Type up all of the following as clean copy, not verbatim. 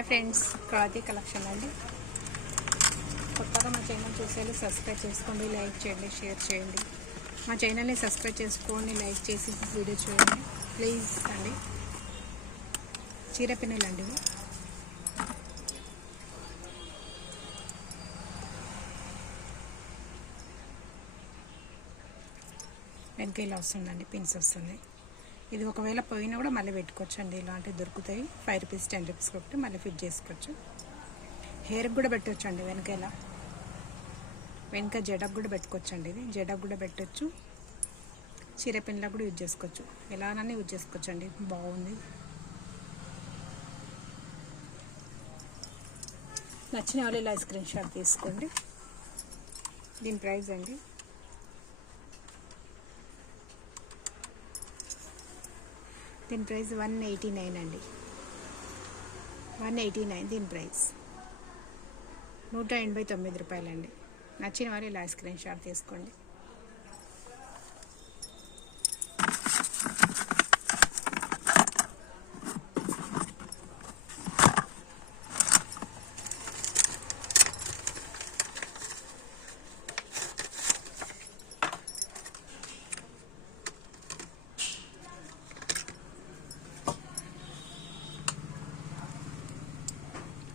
Hi friends, క్రాతి collection అండి. కొత్తగా మా ఛానల్ చూసేది సబ్స్క్రైబ్ చేసుకోండి, లైక్ చేయండి, షేర్ చేయండి. మా ఛానల్ని సబ్స్క్రైబ్ చేసుకోండి, లైక్ చేసి వీడియో చూడండి ప్లీజ్ అండి. చీర పిన్నెలు అండి ఇవి. వెనక ఇలా వస్తుందండి, పిన్స్ వస్తుంది. ఇది ఒకవేళ పోయినా కూడా మళ్ళీ పెట్టుకోవచ్చు అండి. ఇలాంటివి దొరుకుతాయి. 5 రూపీస్ 10 రూపీస్ కొట్టి మళ్ళీ ఫిట్ చేసుకోవచ్చు. హెయిర్కి కూడా పెట్టవచ్చు అండి. వెనక జడకు కూడా పెట్టుకోవచ్చు అండి. ఇది జడకు కూడా పెట్టవచ్చు, చీర పిన్లకు కూడా యూజ్ చేసుకోవచ్చు. ఎలానని యూజ్ చేసుకోవచ్చు అండి. బాగుంది. నచ్చిన వాళ్ళు ఇలా స్క్రీన్ షాట్ తీసుకోండి. దీని ప్రైస్ అండి దీని ప్రైస్ 189 అండి. 189 దీని ప్రైస్. 189 రూపాయలండి. నచ్చిన వారు ఇలా స్క్రీన్ షాట్ తీసుకోండి.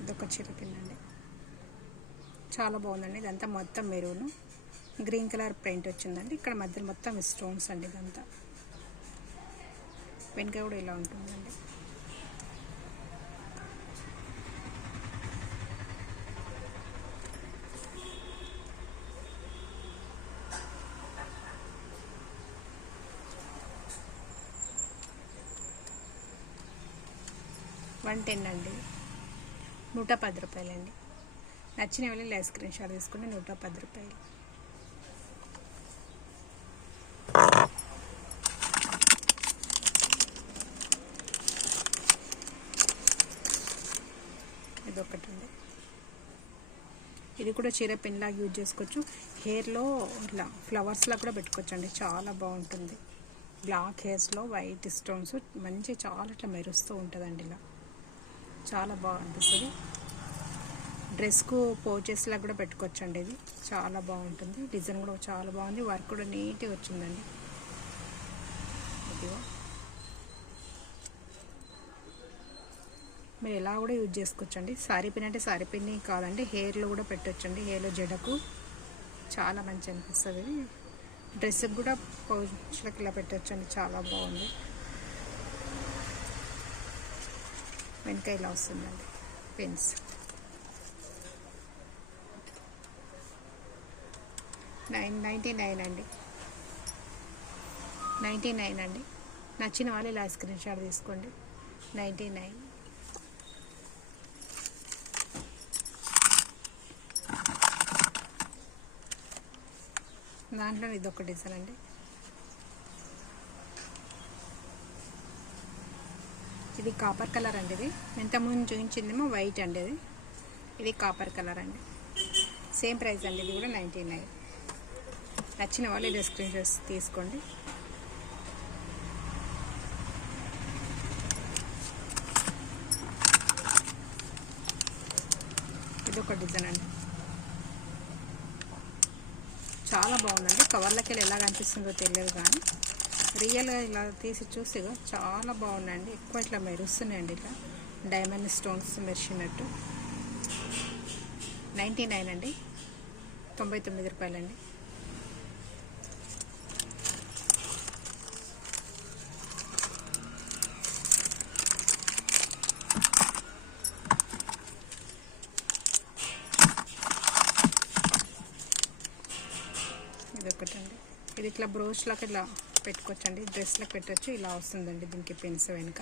ఇదొక చీర పిన్నండి, చాలా బాగుందండి. ఇదంతా మొత్తం మెరూన్ గ్రీన్ కలర్ ప్రింట్ వచ్చిందండి. ఇక్కడ మధ్యలో మొత్తం స్టోన్స్ అండి. ఇదంతా వెనుక కూడా ఇలా ఉంటుందండి. $110 అండి. 110 రూపాయలండి. నచ్చిన వెళ్ళి ఇలా స్క్రీన్ షాట్ తీసుకుంటే 110 రూపాయలు. ఇదొకటండి. ఇది కూడా చీర పిన్ లాగా యూజ్ చేసుకోవచ్చు. హెయిర్లో ఇట్లా ఫ్లవర్స్లా కూడా పెట్టుకోవచ్చు అండి. చాలా బాగుంటుంది. బ్లాక్ హెయిర్స్లో వైట్ స్టోన్స్ మంచి చాలా ఇట్లా మెరుస్తూ ఉంటుందండి. ఇలా చాలా బాగా అనిపిస్తుంది. డ్రెస్కు పోచెస్లా కూడా పెట్టుకోవచ్చు అండి. ఇది చాలా బాగుంటుంది. డిజైన్ కూడా చాలా బాగుంది. వర్క్ కూడా నీట్గా వచ్చిందండి. ఇదిగో మీరు ఎలా కూడా యూజ్ చేసుకోవచ్చు అండి. సారీ పిన్ అంటే సారీ పిన్ కాదండి, హెయిర్లో కూడా పెట్టవచ్చు అండి. హెయిర్లో జడకు చాలా మంచి అనిపిస్తుంది. డ్రెస్కి కూడా పౌచ్లకు ఇలా పెట్టవచ్చు అండి. చాలా బాగుంది. వెనక ఇలా వస్తుందండి పిన్స్. $99 అండి. 99 అండి. నచ్చిన వాళ్ళు ఇలా స్క్రీన్ షాట్ తీసుకోండి. 99. దాంట్లో ఇదొక డిజైన్ అండి. ఇది కాపర్ కలర్ అండి. ఇది ఇంతకుముందు చూపించిందేమో వైట్ అండి. ఇది కాపర్ కలర్ అండి. సేమ్ ప్రైస్ అండి. ఇది కూడా 99. నచ్చిన వాళ్ళు ఇది స్క్రీన్ షాట్స్ తీసుకోండి. ఇది ఒక డిజైన్ అండి. చాలా బాగుందండి. కవర్లకి వెళ్ళి ఎలా కనిపిస్తుందో తెలియదు, కానీ రియల్గా ఇలా తీసి చూసి చాలా బాగుందండి. ఎక్కువ ఇట్లా మెరుస్తున్నాయండి. ఇట్లా డైమండ్ స్టోన్స్ మెరిసినట్టు. 99 అండి. 99 రూపాయలండి. ఇదొకటండి. ఇది ఇట్లా బ్రోచ్లకు ఇట్లా పెట్టుకోవచ్చు అండి. డ్రెస్లకు పెట్టచ్చు. ఇలా వస్తుందండి దీనికి పిన్స్ వెనుక.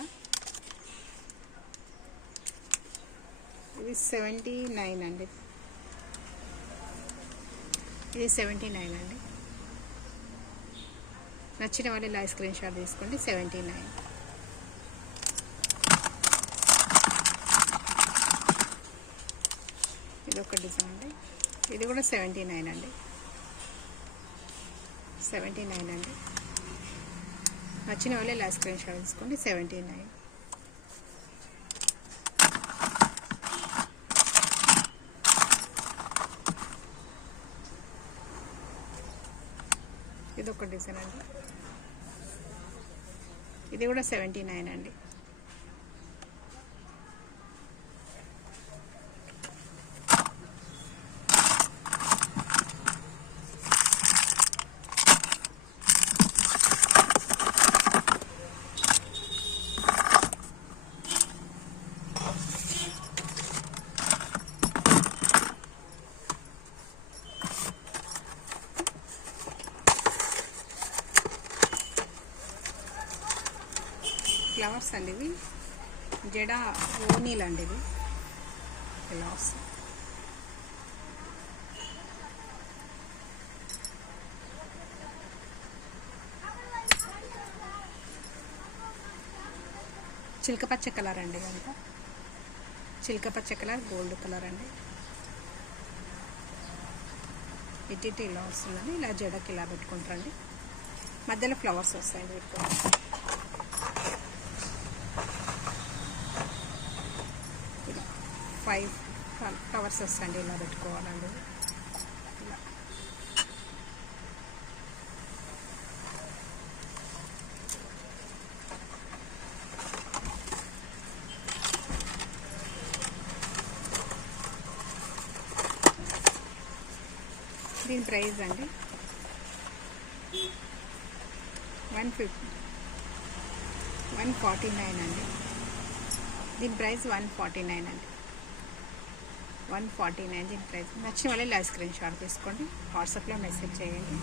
ఇది 79 అండి. ఇది 79 అండి. నచ్చిన వాళ్ళు ఇలా స్క్రీన్ షాట్ తీసుకోండి. 79. ఇది ఒక డిజైన్ అండి. ఇది కూడా 79 అండి. 79 అండి. నచ్చిన వాళ్ళు ఇలా స్క్రీన్ షాట్ తీసుకోండి. 79. ఇది ఒక డిజైన్ అండి, ఇది కూడా 79 అండి. ఫ్లవర్స్ అండి ఇవి, జడ ఓనీలు అండి ఇవి. ఇలా వస్తాయి. చిలకపచ్చ కలర్ అండి ఇదంతా, చిలకపచ్చ కలర్, గోల్డ్ కలర్ అండి. ఇటు ఇలా వస్తుందండి, ఇలా జడకి ఇలా పెట్టుకుంటారండి. మధ్యలో ఫ్లవర్స్ వస్తాయి వీటికి. ఇలా 5 ఫ్లవర్స్ వస్తాయండి, ఇలా పెట్టుకోవాలండి. ఇలా దీని ప్రైస్ అండి 149 అండి. దీని ప్రైస్ 149 అండి, 149 దీని ప్రైస్. నచ్చిన వాళ్ళు ఇలా స్క్రీన్ షాట్ తీసుకోండి, వాట్సాప్లో మెసేజ్ చేయండి.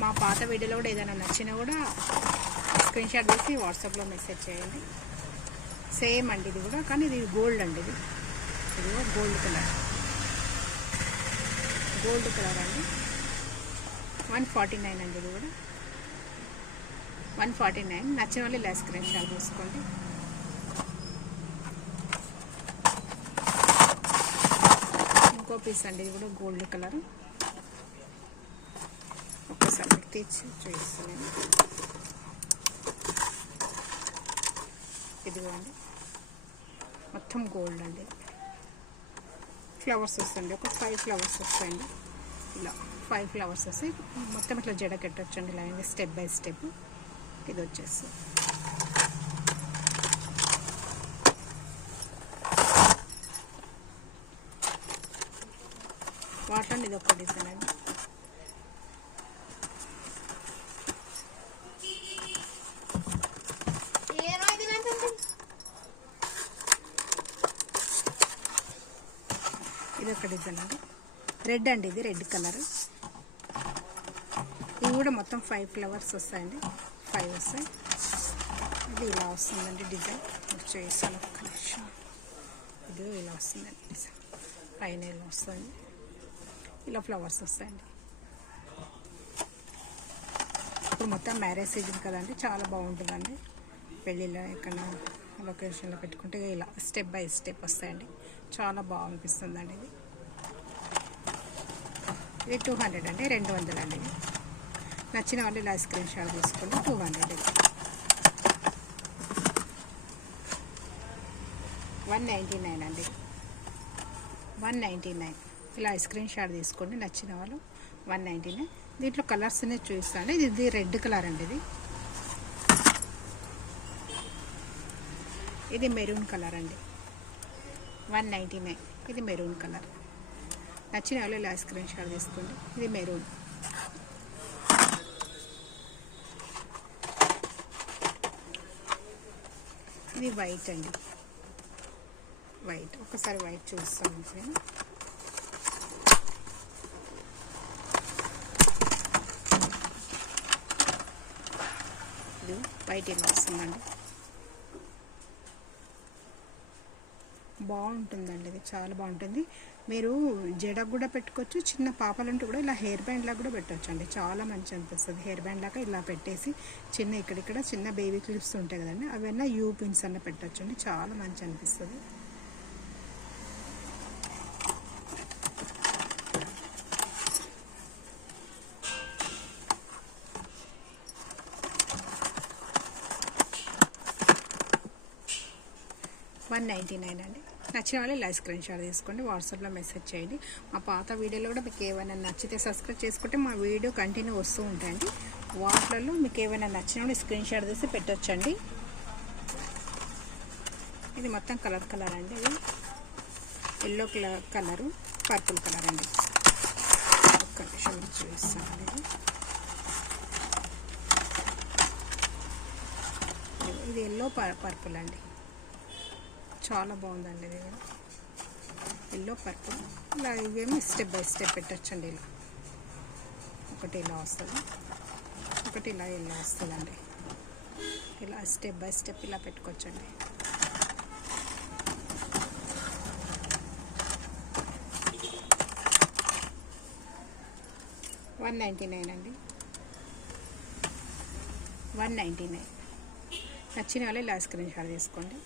మా పాత వీడియోలో కూడా ఏదైనా నచ్చినా కూడా స్క్రీన్ షాట్ తీసి వాట్సాప్లో మెసేజ్ చేయండి. సేమ్ అండి ఇది కూడా, కానీ ఇది గోల్డ్ అండి. ఇది గోల్డ్ కలర్, గోల్డ్ కలర్ అండి. 149 అండి, ఇది కూడా 149. నచ్చిన వాళ్ళు ఇలా స్క్రీన్ షాట్ తీసుకోండి. ఇంకో పీస్ అండి, ఇది కూడా గోల్డ్ కలర్. ఒక్కసారి తెచ్చి చూపిస్తాను. ఇదిగో అండి, మొత్తం గోల్డ్ అండి. ఫ్లవర్స్ వస్తాయండి, ఒక 5 ఫ్లవర్స్ వస్తాయండి. ఇలా 5 ఫ్లవర్స్ వస్తాయి. మొత్తం ఇట్లా జడ కట్టొచ్చండి, ఇలా స్టెప్ బై స్టెప్. ఇది వచ్చేసి వాటర్, ఇది ఒక డిజైన్ అండి. ఇది ఒక డిజైన్ అండి, రెడ్ అండి. ఇది రెడ్ కలర్. ఇవి కూడా మొత్తం 5 ఫ్లవర్స్ వస్తాయండి, 5 వస్తాయి. ఇది ఇలా వస్తుందండి డిజైన్. చేస్తాను ఒక నిమిషం. ఇది ఇలా వస్తుందండి డిజైన్, పైన ఇలా వస్తుంది. ఇలా ఫ్లవర్స్ వస్తాయండి. ఇప్పుడు మొత్తం మ్యారేజ్ సీజన్ కదండి, చాలా బాగుంటుందండి. పెళ్ళిలో ఎక్కడ లొకేషన్లో పెట్టుకుంటే ఇలా స్టెప్ బై స్టెప్ వస్తాయండి, చాలా బాగా అనిపిస్తుందండి. ఇది 200 అండి, 200 అండి. నచ్చిన వాళ్ళు ఇలా స్క్రీన్ షాట్ తీసుకోండి. 200. 199 అండి, 199. ఇలా స్క్రీన్ షాట్ తీసుకోండి నచ్చిన వాళ్ళు. 199. దీంట్లో కలర్స్ అనేది చూపిస్తాను. ఇది రెడ్ కలర్ అండి. ఇది మెరూన్ కలర్ అండి, 199. ఇది మెరూన్ కలర్. నచ్చిన వాళ్ళు ఇలా స్క్రీన్ షాట్ తీసుకోండి. ఇది మెరూన్. ఇది వైట్ అండి, వైట్. ఒకసారి వైట్ చూస్తాను నేను. ఇది వైట్ ఇలా వస్తుందండి, బాగుంటుందండి. ఇది చాలా బాగుంటుంది. మీరు జడకు కూడా పెట్టుకోవచ్చు, చిన్న పాపలంటూ కూడా ఇలా హెయిర్ బ్యాండ్ లాగా కూడా పెట్టవచ్చు అండి. చాలా మంచి అనిపిస్తుంది. హెయిర్ బ్యాండ్ లాగా ఇలా పెట్టేసి చిన్న ఇక్కడిక్కడ చిన్న బేబీ క్లిప్స్ ఉంటాయి కదండి, అవన్నీ యూ పిన్స్ అన్న పెట్టచ్చు అండి, చాలా మంచి అనిపిస్తుంది. 199 అండి. నచ్చిన వాళ్ళు ఇలా స్క్రీన్ షాట్ తీసుకోండి, వాట్సాప్లో మెసేజ్ చేయండి. మా పాత వీడియోలో కూడా మీకు ఏమైనా నచ్చితే సబ్స్క్రైబ్ చేసుకుంటే మా వీడియో కంటిన్యూ వస్తూ ఉంటాయండి. వాటిలలో మీకు ఏమైనా నచ్చిన వాళ్ళు స్క్రీన్ షాట్ తీసి పెట్టొచ్చండి. ఇది మొత్తం కలర్ అండి. ఇది ఎల్లో కలరు, పర్పుల్ కలర్ అండి. ఒక్క నిమిషం చూపిస్తానండి. ఇది ఎల్లో పర్పుల్ అండి, చాలా బాగుందండి. ఇది ఎల్లో పర్పుల్. ఇలా ఇవేమి స్టెప్ బై స్టెప్ పెట్టచ్చండి. ఇలా ఒకటి ఇలా వస్తుంది, ఒకటి ఇలా ఎల్లో వస్తుందండి. ఇలా స్టెప్ బై స్టెప్ ఇలా పెట్టుకోవచ్చండి. $199 అండి. 199. నచ్చిన వాళ్ళు ఇలా స్క్రీన్ షాట్ తీసుకోండి.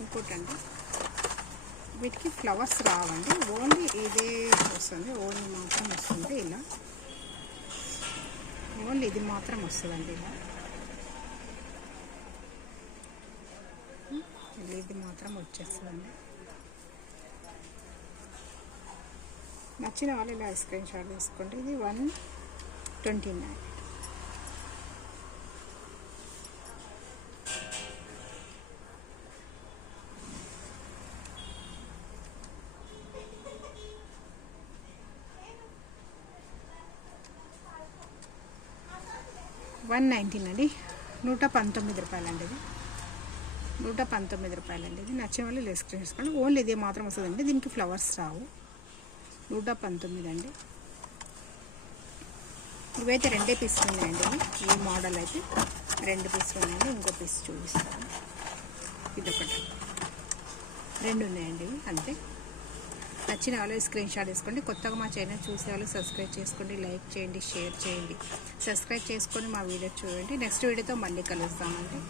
ఇంకోటండి, వీటికి ఫ్లవర్స్ రావండి, ఓన్లీ ఇదే వస్తుంది, ఓన్లీ మాత్రం వస్తుంది. ఇలా ఓన్లీ ఇది మాత్రం వస్తుందండి. ఇలా ఇది మాత్రం వచ్చేస్తుందండి. నచ్చిన వాళ్ళు ఇలా స్క్రీన్ షాట్ తీసుకోండి. ఇది 129. $119 అండి. 119 రూపాయలండి. ఇది 119 రూపాయలండి. ఇది నచ్చిన వాళ్ళు ఇలా స్క్రీన్ తీసుకోండి. ఓన్లీ ఇదే మాత్రం వస్తుందండి, దీనికి ఫ్లవర్స్ రావు. 119 అండి. ఇవైతే 2 పీసులు ఉన్నాయండి. ఈ మోడల్ అయితే 2 పీసులు ఉన్నాయండి. ఇంకో పీస్ చూపిస్తాను. ఇదొకటి, 2 ఉన్నాయండి. అంతే. నచ్చిన వాళ్ళు స్క్రీన్ షాట్ తీసుకోండి. కొత్తగా మా ఛానల్ చూసే వాళ్ళు సబ్స్క్రైబ్ చేసుకోండి, లైక్ చేయండి, షేర్ చేయండి. సబ్స్క్రైబ్ చేసుకొని మా వీడియో చూడండి. నెక్స్ట్ వీడియోతో మళ్ళీ కలుస్తామండి.